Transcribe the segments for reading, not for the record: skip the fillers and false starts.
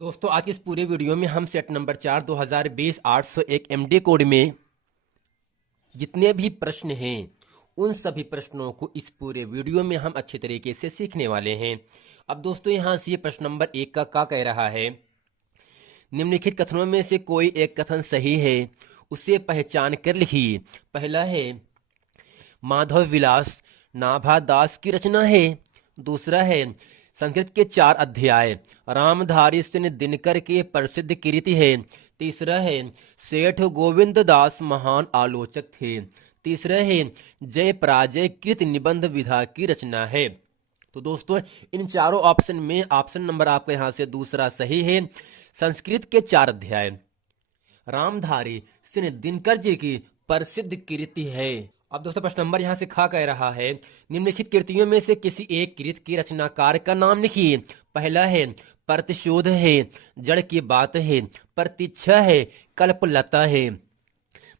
दोस्तों आज की इस पूरे वीडियो में हम सेट नंबर 4 2020 801 एमडी कोड में जितने भी प्रश्न हैं उन सभी प्रश्नों को इस पूरे वीडियो में हम अच्छे तरीके से सीखने वाले हैं। अब दोस्तों यहां से ये प्रश्न नंबर 1 का क्या कह रहा है। निम्नलिखित कथनों में से कोई एक कथन सही है, उसे पहचान कर लिखिए। पहला है माधव विलास नाभा दास की रचना है। दूसरा है संस्कृत के 4 अध्याय रामधारी सिंह दिनकर के प्रसिद्ध कृति है। तीसरा है सेठ गोविंद दास महान आलोचक थे। तीसरा है जय पराजय कृत निबंध विधा की रचना है। तो दोस्तों इन चारों ऑप्शन में ऑप्शन नंबर आपका यहां से दूसरा सही है। संस्कृत के 4 अध्याय रामधारी सिंह दिनकर जी की प्रसिद्ध कृति है। अब दोस्तों प्रश्न नंबर यहां से खा कह रहा है निम्नलिखित कृतियों में से किसी एक कृति के रचनाकार का नाम लिखिए। पहला है प्रतिशोध है, जड़ की बात है, प्रतीक्षा है, कल्पलता है।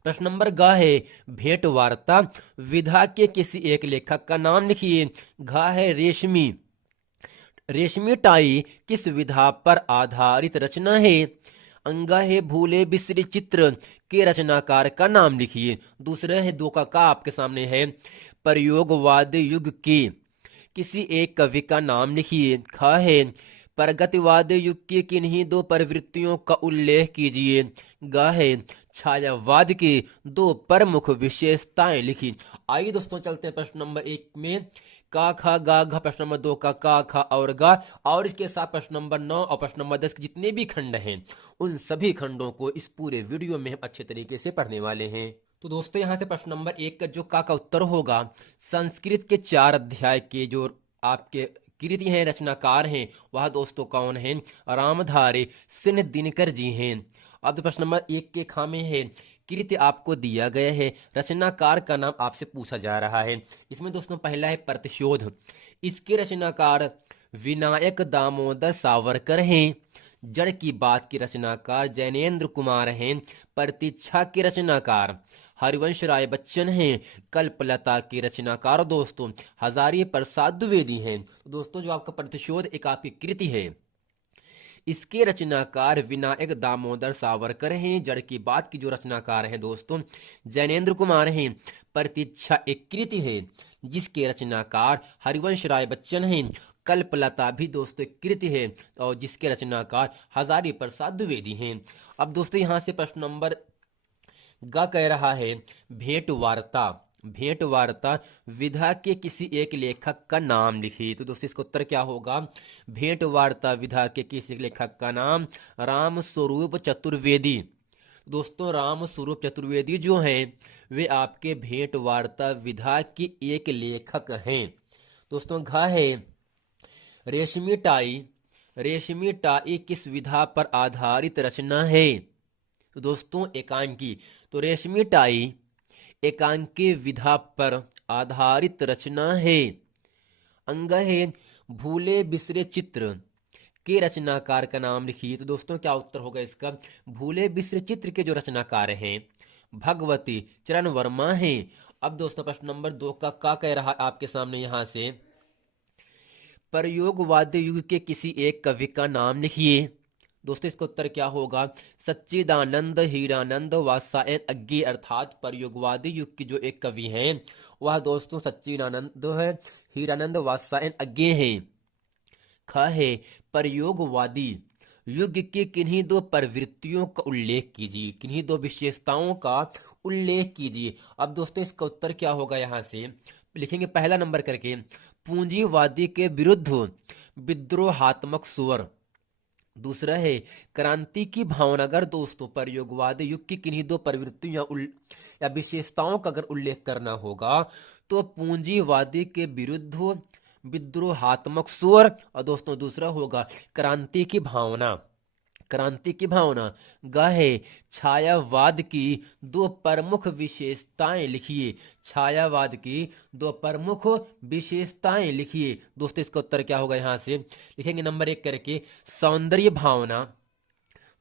प्रश्न नंबर ग है भेंट वार्ता। विधा के किसी एक लेखक का नाम लिखिए। घा है रेशमी। रेशमी टाई किस विधा पर आधारित रचना है। अंगा है भूले बिसरे चित्र के रचनाकार का नाम लिखिए। दूसरा है दो का आपके सामने है प्रयोगवाद युग के किसी एक कवि का नाम लिखिए। ख है प्रगतिवाद युग की किन्हीं दो प्रवृत्तियों का उल्लेख कीजिए। ग है छायावाद की दो प्रमुख विशेषताएं लिखी। आइए दोस्तों चलते हैं प्रश्न नंबर 1 में। का खा गा घ प्रश्न नंबर 2 का खा और गा और इसके साथ प्रश्न नंबर 9 और प्रश्न नंबर 10 के जितने भी खंड हैं उन सभी खंडों को इस पूरे वीडियो में हम अच्छे तरीके से पढ़ने वाले हैं। तो दोस्तों यहां से प्रश्न नंबर 1 का जो का उत्तर होगा संस्कृत के 4 अध्याय के जो आपके कृति हैं रचनाकार हैं वह दोस्तों कौन है रामधारी सिंह दिनकर जी हैं। अब तो प्रश्न नंबर 1 के खामे है कृति आपको दिया गया है, रचनाकार का नाम आपसे पूछा जा रहा है। इसमें दोस्तों पहला है प्रतिशोध। इसके रचनाकार विनायक दामोदर सावरकर हैं। जड़ की बात के रचनाकार जैनेन्द्र कुमार हैं। प्रतीक्षा के रचनाकार हरिवंश राय बच्चन हैं। कल्पलता के रचनाकार दोस्तों हजारी प्रसाद द्विवेदी हैं। तो दोस्तों जो आपका प्रतिशोध एक आपकी कृति है इसके रचनाकार विनायक दामोदर सावरकर हैं। जड़ की बात की जो रचनाकार हैं दोस्तों जैनेन्द्र कुमार हैं। प्रतीक्षा एक कृति है जिसके रचनाकार हरिवंश राय बच्चन हैं। कल्पलता भी दोस्तों एक कृति है और जिसके रचनाकार हजारी प्रसाद द्विवेदी हैं। अब दोस्तों यहां से प्रश्न नंबर ग कह रहा है भेंट वार्ता। भेंट वार्ता विधा के किसी एक लेखक का नाम लिखिए। तो दोस्तों इसका उत्तर क्या होगा भेंट वार्ता विधा के किसी एक लेखक का नाम राम स्वरूप चतुर्वेदी। दोस्तों राम स्वरूप चतुर्वेदी जो हैं वे आपके भेंट वार्ता विधा के एक लेखक हैं। दोस्तों घ है रेशमी टाई। रेशमी टाई किस विधा पर आधारित रचना है। तो दोस्तों एकांकी। तो रेशमी टाई एकांकी विधा पर आधारित रचना है। अंग है भूले बिसरे चित्र के रचनाकार का नाम लिखिए। तो दोस्तों क्या उत्तर होगा इसका भूले बिसरे चित्र के जो रचनाकार हैं भगवती चरण वर्मा हैं। अब दोस्तों प्रश्न नंबर 2 का कह रहा आपके सामने यहां से प्रयोगवाद युग के किसी एक कवि का नाम लिखिए। दोस्तों इसका उत्तर क्या होगा सच्चिदानंद हीरानंद वात्सायन अज्ञे अर्थात प्रयोगवादी युग की जो एक कवि हैं वह दोस्तों सच्चिदानंद है हीरानंद वात्सायन अज्ञे हैं। ख है प्रयोगवादी युग की किन्हीं दो प्रवृत्तियों का उल्लेख कीजिए। किन्हीं दो विशेषताओं का उल्लेख कीजिए। अब दोस्तों इसका उत्तर क्या होगा यहां से लिखेंगे पहला नंबर करके पूंजीवादी के विरुद्ध विद्रोहात्मक स्वर। दूसरा है क्रांति की भावना। अगर दोस्तों प्रयोगवादी युग की किन्हीं दो प्रवृत्तियों या विशेषताओं का अगर उल्लेख करना होगा तो पूंजीवादी के विरुद्ध विद्रोहात्मक स्वर और दोस्तों दूसरा होगा क्रांति की भावना। क्रांति की भावना। ग है छायावाद की दो प्रमुख विशेषताएं लिखिए। छायावाद की दो प्रमुख विशेषताएं लिखिए। दोस्तों इसका उत्तर क्या होगा यहां से लिखेंगे नंबर 1 करके सौंदर्य भावना।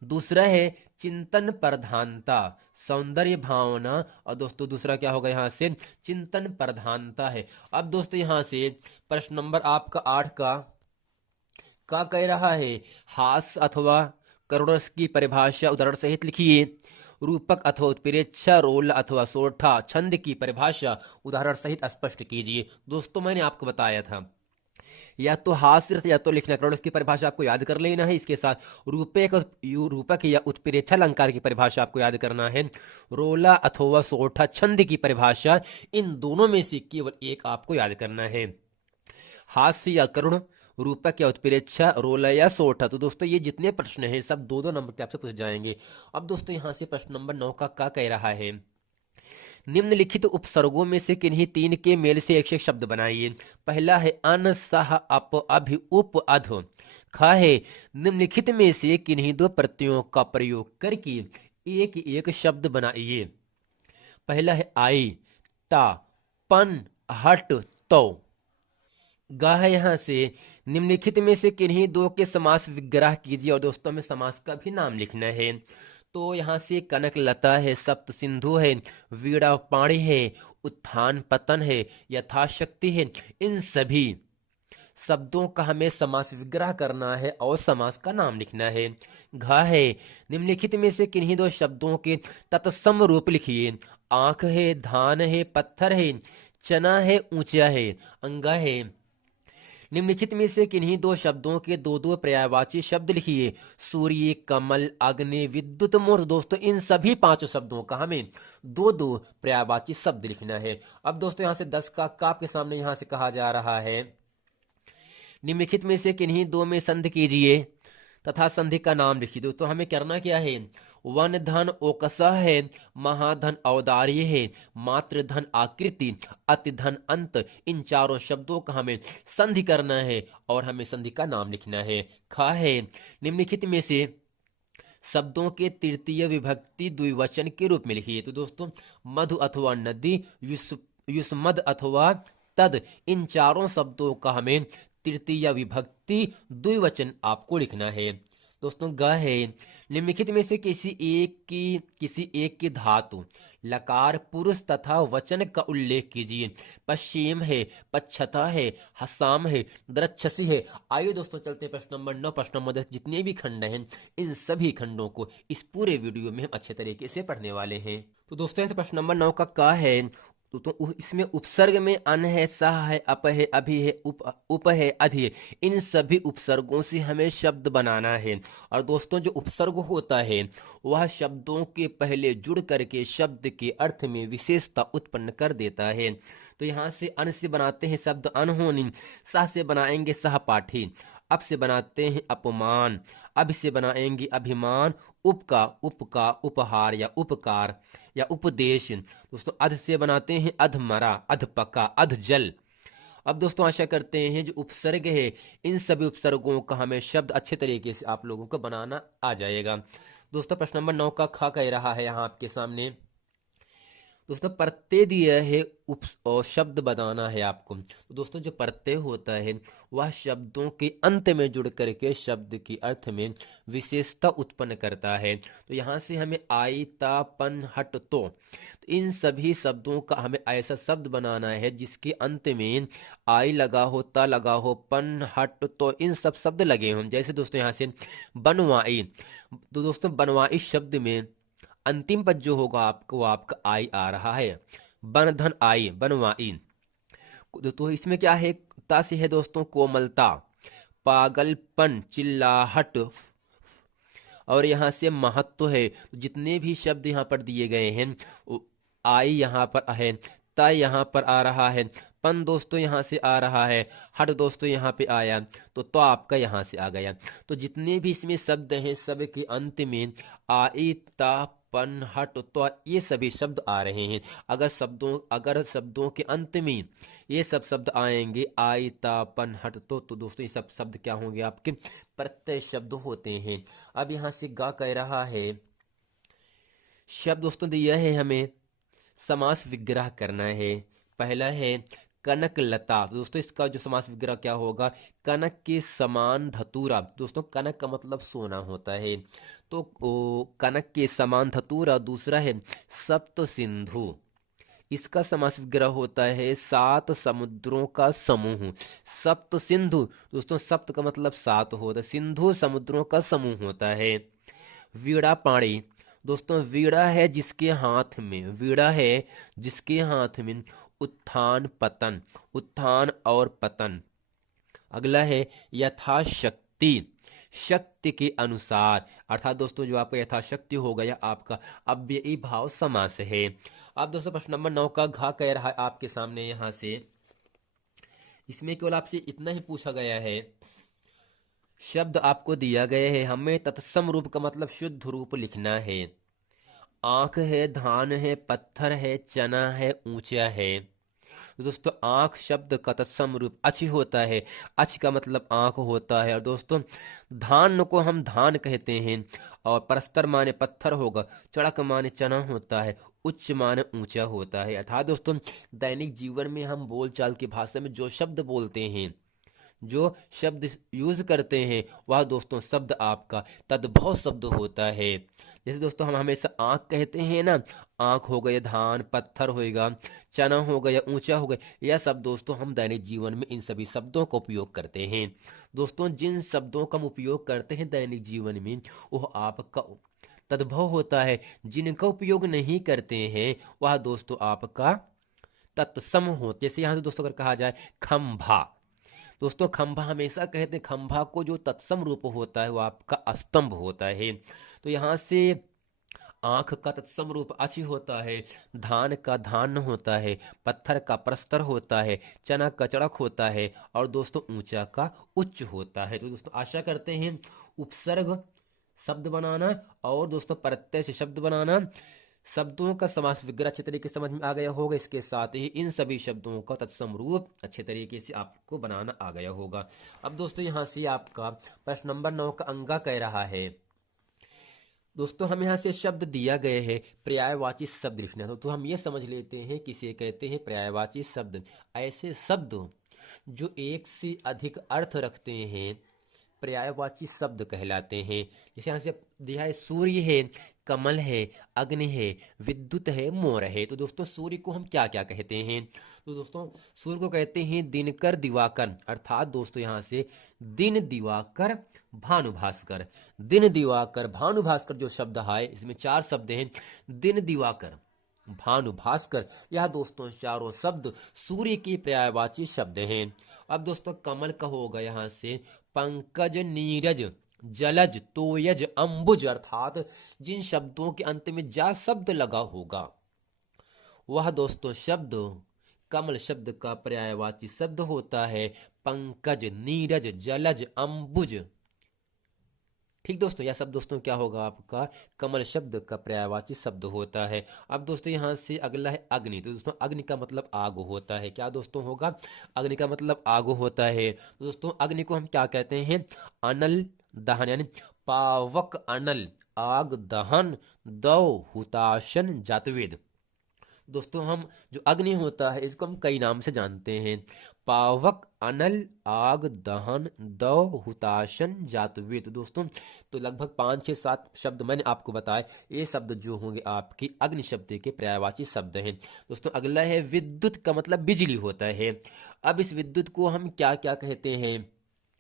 दूसरा है चिंतन प्रधानता। सौंदर्य भावना और दोस्तों दूसरा क्या होगा यहां से चिंतन प्रधानता है। अब दोस्तों यहां से प्रश्न नंबर आपका 8 का का कह रहा है हास्य अथवा करुणरस की परिभाषा उदाहरण सहित लिखिए। रूपक अथवा उत्प्रेक्षा, रोल अथवा सोठा, छंद की परिभाषा उदाहरण सहित स्पष्ट कीजिए। दोस्तों मैंने आपको बताया था या तो हास्य या तो लिखना करुण की परिभाषा आपको याद कर लेना है, इसके साथ रूपक या उत्प्रेक्षा अलंकार की परिभाषा आपको याद करना है, रोला अथवा सोठा छंद की परिभाषा, इन दोनों में से केवल एक आपको याद करना है। हास्य या करुण, रूपक या उत्प्रेक्षा, रोला या सोठा। तो दोस्तों ये जितने प्रश्न हैं सब दो दो नंबर के आपसे पूछ जाएंगे। अब दोस्तों यहां से प्रश्न नंबर 9 का कह रहा है निम्नलिखित उपसर्गों में से किन्हीं तीन के मेल से एक शब्द बनाइए। पहला है अन, सह, अप, अभि, उप, अध। ख है निम्नलिखित में से किन्हीं दो प्रत्ययों का प्रयोग करके एक एक शब्द बनाइए। पहला है आई, ता, पन, हट, तो। ग है यहां से निम्नलिखित में से किन्हीं दो के समास विग्रह कीजिए, और दोस्तों में समास का भी नाम लिखना है। तो यहां से कनक लता है, सप्त सिंधु है, वीणा पाणी है, उत्थान पतन है, यथाशक्ति है। इन सभी शब्दों का हमें समास विग्रह करना है और समास का नाम लिखना है। घ है निम्नलिखित में से किन्हीं दो शब्दों के तत्सम रूप लिखिए। आंख है, धान है, पत्थर है, चना है, ऊंचा है। अंगा है निम्नलिखित में से किन्हीं दो शब्दों के दो दो पर्यायवाची शब्द लिखिए। सूर्य, कमल, अग्नि, विद्युत, मोर। दोस्तों इन सभी पांचों शब्दों का हमें दो दो पर्यायवाची शब्द लिखना है। अब दोस्तों यहां से 10 का आपके सामने यहां से कहा जा रहा है निम्नलिखित में से किन्हीं दो में संधि कीजिए तथा संधि का नाम लिखिए। दोस्तों हमें करना क्या है, वन धन ओकसा है, महाधन औदार्य है, मातृ धन आकृति, अति धन अंत। इन चारों शब्दों का हमें संधि करना है और हमें संधि का नाम लिखना है। ख है निम्नलिखित में से शब्दों के तृतीय विभक्ति द्विवचन के रूप में लिखिए। तो दोस्तों मधु अथवा नदी, युष्मद अथवा तद, इन चारों शब्दों का हमें तृतीय विभक्ति द्विवचन आपको लिखना है। दोस्तों ग है निम्नलिखित में से किसी एक की धातु लकार पुरुष तथा वचन का उल्लेख कीजिए। पश्चिम है, पच्छता है, हसाम है, द्रक्षसी है। आइए दोस्तों चलते हैं प्रश्न नंबर 9। प्रश्न नंबर 10 जितने भी खंड हैं इन सभी खंडों को इस पूरे वीडियो में हम अच्छे तरीके से पढ़ने वाले हैं। तो दोस्तों ऐसे प्रश्न नंबर 9 का है तो इसमें उपसर्ग में अन है, सह है, अप है, अभि है, उप है, अधि है। इन सभी उपसर्गों से हमें शब्द बनाना है। और दोस्तों जो उपसर्ग होता है वह शब्दों के पहले जुड़ करके शब्द के अर्थ में विशेषता उत्पन्न कर देता है। तो यहां से अन से बनाते हैं शब्द अनहोनी, सह से बनाएंगे सहपाठी, अप से बनाते हैं अपमान, अभि से बनाएंगे अभिमान, उपका उपहार या उपकार या उपदेश। दोस्तों अध से बनाते हैं अधमरा, अधपका, अधजल। अब दोस्तों आशा करते हैं जो उपसर्ग है इन सभी उपसर्गों का हमें शब्द अच्छे तरीके से आप लोगों को बनाना आ जाएगा। दोस्तों प्रश्न नंबर 9 का ख कह रहा है यहाँ आपके सामने। दोस्तों प्रत्यय दिया है और शब्द बनाना है आपको। तो दोस्तों जो प्रत्यय होता है वह शब्दों के अंत में जुड़ करके शब्द के अर्थ में विशेषता उत्पन्न करता है। तो यहाँ से हमें आई, ता, पन, हट, तो इन सभी शब्दों का हमें ऐसा शब्द बनाना है जिसके अंत में आई लगा हो, ता लगा हो, पन, हट, तो इन सब शब्द लगे हों। जैसे दोस्तों यहाँ से बनवाई। तो दोस्तों बनवाई शब्द में अंतिम पद जो होगा आपको आपका आई आ रहा है। बन धन आई, बनवाई। तो इसमें क्या है, ता से है दोस्तों कोमलता, पागलपन, चिल्लाहट, और यहाँ से महत्व है। जितने भी शब्द यहाँ पर दिए गए हैं आई यहाँ पर है, ता यहाँ पर आ रहा है, पन दोस्तों यहाँ से आ रहा है, हट दोस्तों यहाँ पे आया, तो आपका यहाँ से आ गया। तो जितने भी इसमें शब्द हैं सब के अंत में आई, ता, पन, हट, तो ये सभी शब्द आ रहे हैं। अगर शब्दों के अंत में ये सब शब्द आएंगे आई, ता, पन, हट, तो दोस्तों ये सब शब्द क्या होंगे, आपके प्रत्यय शब्द होते हैं। अब यहाँ से गा कह रहा है शब्द दोस्तों दिया है हमें समास विग्रह करना है। पहला है कनक लता। दोस्तों इसका जो समास विग्रह क्या होगा, कनक के समान धतूरा। दोस्तों कनक का मतलब सोना होता है, तो कनक के समान धतूरा। दूसरा है सप्त सिंधु, इसका समास विग्रह होता है 7 समुद्रों का समूह। सप्त सिंधु, दोस्तों सप्त का मतलब 7 होता है, सिंधु समुद्रों का समूह होता है। वीणा पाणी, दोस्तों वीणा है जिसके हाथ में, वीणा है जिसके हाथ में उत्थान पतन, उत्थान और पतन। अगला है यथाशक्ति, शक्ति के अनुसार, अर्थात दोस्तों जो आपका यथाशक्ति होगा यह आपका अव्ययी भाव समास है। अब दोस्तों प्रश्न नंबर 9 का घ कह रहा है आपके सामने यहां से, इसमें केवल आपसे इतना ही पूछा गया है, शब्द आपको दिया गया है, हमें तत्सम रूप का मतलब शुद्ध रूप लिखना है। आंख है, धान है, पत्थर है, चना है, ऊंचा है। तो दोस्तों आंख शब्द का तत्सम रूप अच होता है, अच का मतलब आंख होता है। और दोस्तों धान को हम धान कहते हैं, और परस्तर माने पत्थर होगा, चड़क माने चना होता है, उच्च माने ऊंचा होता है। अर्थात दोस्तों दैनिक जीवन में हम बोलचाल की भाषा में जो शब्द बोलते हैं, जो शब्द यूज करते हैं, वह दोस्तों शब्द आपका तद्भव शब्द होता है। जैसे दोस्तों हम हमेशा आंख कहते हैं ना, आंख हो गया, धान पत्थर होएगा, चना हो गया, ऊंचा हो गया, यह सब दोस्तों हम दैनिक जीवन में इन सभी शब्दों का उपयोग करते हैं। दोस्तों जिन शब्दों का हम उपयोग करते हैं दैनिक जीवन में वह आपका तद्भव होता है, जिनका उपयोग नहीं करते हैं वह दोस्तों आपका तत्सम हो। जैसे यहां से दोस्तों अगर कहा जाए खंभा, दोस्तों खंभा हमेशा कहते हैं, खंभा को जो तत्सम रूप होता है वो आपका स्तंभ होता है। तो यहां से आंख का तत्सम रूप अच होता है, धान का धान होता है, पत्थर का प्रस्तर होता है, चना का चड़क होता है, और दोस्तों ऊंचा का उच्च होता है। तो दोस्तों आशा करते हैं उपसर्ग शब्द बनाना और दोस्तों प्रत्यय से शब्द बनाना, शब्दों का समास विग्रह अच्छे तरीके से समझ में आ गया होगा। इसके साथ ही इन सभी शब्दों का तत्सम रूप अच्छे तरीके से आपको बनाना आ गया होगा। अब दोस्तों यहां से आपका प्रश्न नंबर 9 का अंगा कह रहा है, दोस्तों हम यहाँ से शब्द दिया गए है, पर्यायवाची शब्द लिखना है। तो हम ये समझ लेते हैं किसे कहते हैं पर्यायवाची शब्द। ऐसे शब्द जो एक से अधिक अर्थ रखते हैं पर्यायवाची शब्द कहलाते हैं। जैसे यहाँ से दिया है सूर्य है, कमल है, अग्नि है, विद्युत है, मोर है। तो दोस्तों सूर्य को हम क्या क्या कहते हैं? तो दोस्तों सूर्य को कहते हैं दिनकर दिवाकर, अर्थात दोस्तों यहाँ से दिन दिवाकर भानुभास्कर। दिन दिवाकर भानुभास्कर जो शब्द है इसमें 4 शब्द हैं, दिन दिवाकर भानुभास्कर, यह दोस्तों चारों शब्द सूर्य के पर्यायवाची शब्द हैं। अब दोस्तों कमल का होगा यहाँ से पंकज, नीरज, जलज, तोयज, अंबुज, अर्थात जिन शब्दों के अंत में जा शब्द लगा होगा वह दोस्तों शब्द कमल शब्द का पर्यायवाची शब्द होता है पंकज, नीरज, जलज, अंबुज। ठीक दोस्तों, यह सब दोस्तों क्या होगा आपका कमल शब्द का पर्यायवाची शब्द होता है। अब दोस्तों यहां से अगला है अग्नि। तो दोस्तों अग्नि का मतलब आग होता है। क्या दोस्तों होगा? अग्नि का मतलब आग होता है। तो दोस्तों अग्नि को हम क्या कहते हैं? अनल दहन, यानी पावक अनल, आग दहन, दौ हुताशन जातवेद। दोस्तों हम जो अग्नि होता है इसको हम कई नाम से जानते हैं, पावक, अनल, आग, दहन, दौ, हुताशन, जातवेद। तो दोस्तों तो लगभग 5 6 7 शब्द मैंने आपको बताए, ये शब्द जो होंगे आपकी अग्नि शब्द के पर्यायवाची शब्द हैं। दोस्तों अगला है विद्युत का मतलब बिजली होता है। अब इस विद्युत को हम क्या क्या कहते हैं?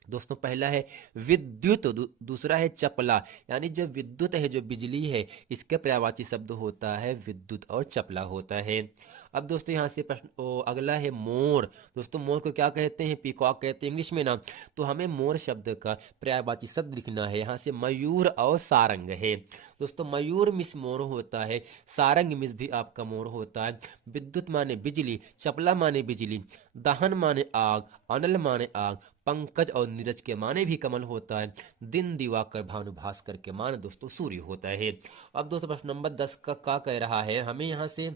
दोस्तों पहला है विद्युत, दूसरा है चपला, यानी जो विद्युत है जो बिजली है इसका पर्यायवाची शब्द होता है विद्युत और चपला होता है। अब दोस्तों यहाँ से प्रश्न अगला है मोर। दोस्तों मोर को क्या कहते हैं? पीकॉक कहते हैं इंग्लिश में ना। तो हमें मोर शब्द का पर्यायवाची शब्द लिखना है। यहाँ से मयूर और सारंग है। दोस्तों मयूर मिस मोर होता है, सारंग मिस भी आपका मोर होता है। विद्युत माने बिजली, चपला माने बिजली, दहन माने आग, अनल माने आग, पंकज और नीरज के माने भी कमल होता है, दिन दिवाकर भानुभास्कर के माने दोस्तों सूर्य होता है। अब दोस्तों प्रश्न नंबर 10 का कह रहा है, हमें यहाँ से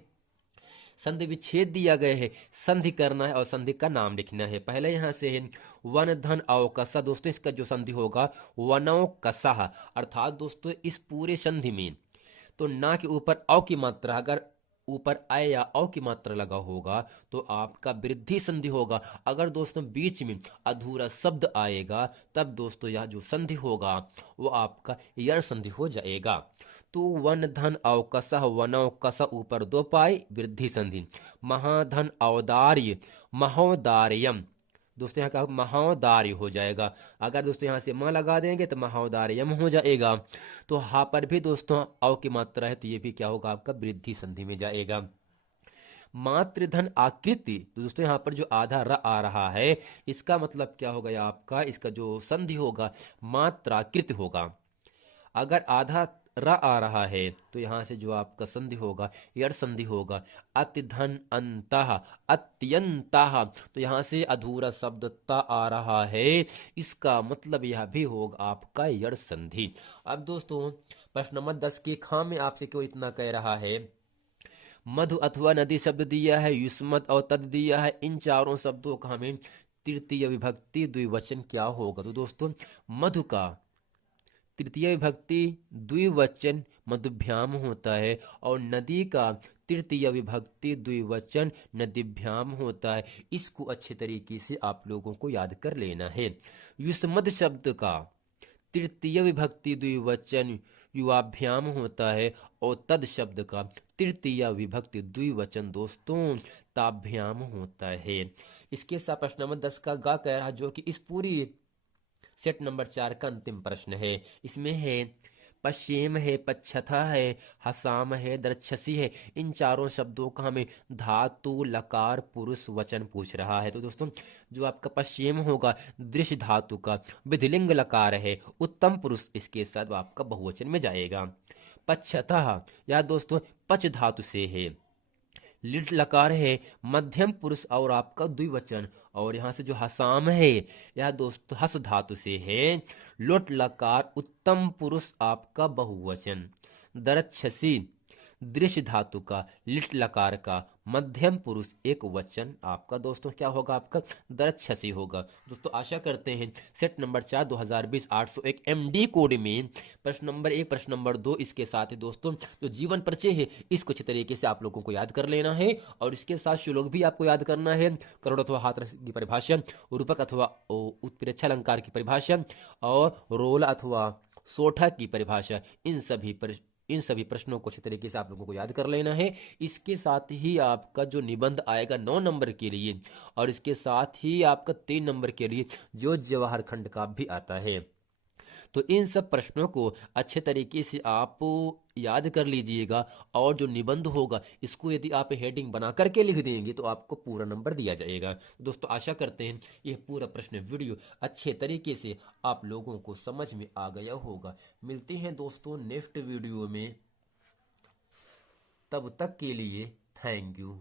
संधि विच्छेद दिया गया है, संधि करना है और संधि का नाम लिखना है। पहले यहाँ से है वन धन अवकसा। दोस्तों इसका जो संधि होगा वनौकसा, अर्थात दोस्तों इस पूरे संधि में तो ना के ऊपर अव की मात्रा, अगर ऊपर आय या औ की मात्रा लगा होगा तो आपका वृद्धि संधि होगा। अगर दोस्तों बीच में अधूरा शब्द आएगा तब दोस्तों यह जो संधि होगा वो आपका यर संधि हो जाएगा। तू वन धन अवकसह वनौकस ऊपर 2 पाई वृद्धि संधि। महाधन औदार्य महोदार्यम, दोस्तों यहाँ का महोदार्य हो जाएगा। अगर दोस्तों यहाँ से म लगा देंगे तो महोदार्यम हो जाएगा। तो हा पर भी दोस्तों अव की मात्रा है तो ये भी क्या होगा आपका वृद्धि संधि में जाएगा। मातृधन आकृति, तो दोस्तों यहाँ पर जो आधा र आ रहा है इसका मतलब क्या होगा आपका, इसका जो संधि होगा मात्राकृत होगा। अगर आधा र आ रहा है तो यहाँ से जो आपका संधि होगा यड़ संधि होगा। अतिधन अंतः अत्यंतः, तो यहाँ से अधूरा शब्द ता आ रहा है, इसका मतलब यह भी होगा आपका यड़ संधि। अब दोस्तों प्रश्न नंबर 10 के खां में आपसे क्यों इतना कह रहा है, मधु अथवा नदी शब्द दिया है, युष्मत और तद दिया है, इन चारों शब्दों का हमें तृतीय विभक्ति द्विवचन क्या होगा। तो दोस्तों मधु का तृतीय विभक्ति द्विवचन मधुभ्याम होता है और नदी का तृतीय विभक्ति द्विवचन नदीभ्याम होता है। इसको अच्छे तरीके से आप लोगों को याद कर लेना है। युष्मद शब्द का तृतीय विभक्ति द्विवचन युवाभ्याम होता है और तद शब्द का तृतीय विभक्ति द्विवचन दोस्तों ताभ्याम होता है। इसके साथ प्रश्न नंबर 10 का गा कह रहा जो कि इस पूरी सेट नंबर 4 का अंतिम प्रश्न है। इसमें है पश्चिम है, पच्छथा है, हसाम है, दरक्षसी है, इन चारों शब्दों का हमें धातु लकार पुरुष वचन पूछ रहा है। तो दोस्तों जो आपका पश्चिम होगा दृश्य धातु का विधिलिंग लकार है, उत्तम पुरुष इसके साथ आपका बहुवचन में जाएगा। पच्छथा या दोस्तों पच धातु से है, लिट लकार है मध्यम पुरुष और आपका द्विवचन, और यहाँ से जो हसाम है यह दोस्तों हस धातु से है, लोट लकार उत्तम पुरुष आपका बहुवचन। दरक्षसी दृश्य धातु का लिट लकार का मध्यम पुरुष एक वचन आपका दोस्तों क्या होगा आपका दरक्षसी होगा। दोस्तों आशा करते हैं सेट नंबर 4 2020 801 एमडी कोड में प्रश्न नंबर 1 प्रश्न नंबर 2 इसके साथ ही दोस्तों जो जीवन परिचय है इसको अच्छे तरीके से आप लोगों को याद कर लेना है, और इसके साथ श्लोक भी आपको याद करना है। करोड़ अथवा हाथ की परिभाषा, रूपक अथवा उत्प्रेक्षा अलंकार की परिभाषा और रोल अथवा सोठा की परिभाषा, इन सभी प्रश्नों को अच्छे तरीके से आप लोगों को याद कर लेना है। इसके साथ ही आपका जो निबंध आएगा 9 नंबर के लिए, और इसके साथ ही आपका 3 नंबर के लिए जो जवाहर खंड का भी आता है। तो इन सब प्रश्नों को अच्छे तरीके से आप याद कर लीजिएगा, और जो निबंध होगा इसको यदि आप हेडिंग बना करके लिख देंगे तो आपको पूरा नंबर दिया जाएगा। दोस्तों आशा करते हैं यह पूरा प्रश्न वीडियो अच्छे तरीके से आप लोगों को समझ में आ गया होगा। मिलते हैं दोस्तों नेक्स्ट वीडियो में, तब तक के लिए थैंक यू।